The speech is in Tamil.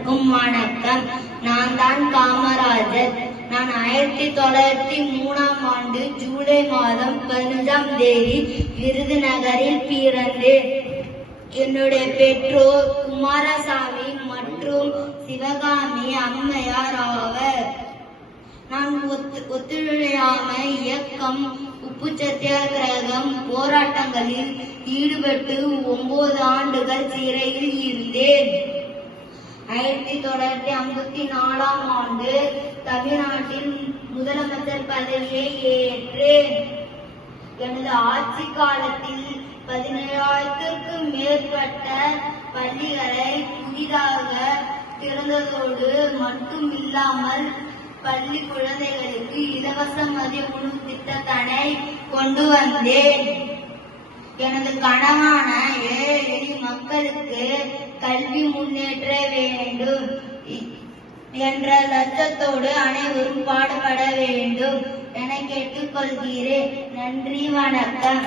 அனைவருக்கும் வணக்கம். நான் தான் காமராஜர். நான் ஆயிரத்தி தொள்ளாயிரத்தி மூணாம் ஆண்டு ஜூலை மாதம் பதினஞ்சாம் தேதி விருதுநகரில் பிறந்தேன். என்னுடைய பெற்றோர் குமாரசாமி மற்றும் சிவகாமி அம்மையார் ஆவர். நான் ஒத்து- ஒத்துழையாமை இயக்கம் உப்பு சத்தியாகிரகம் போராட்டங்களில் ஈடுபட்டு ஒன்பது ஆண்டுகள் சிறையில் இருந்தேன். ஆயிரத்தி தொள்ளாயிரத்தி ஐம்பத்தி நாலாம் ஆண்டு தமிழ்நாட்டில் முதலமைச்சர் பதவியை ஏற்றேன். எனது ஆட்சி காலத்தில் பதினேழாயிரத்திற்கும் மேற்பட்ட பள்ளிகளை புதிதாக திறந்ததோடு மட்டும் இல்லாமல் பள்ளி குழந்தைகளுக்கு இலவச மதிய உணவு திட்டத்தனை கொண்டு வந்தேன். எனது கனவான ஏழை மக்களுக்கு கல்வி முன்னேற்ற வேண்டும். என்ற லட்சத்தோடு அனைவரும் பாடுபட வேண்டும். என கேட்டுக்கொள்கிறேன். நன்றி வணக்கம்.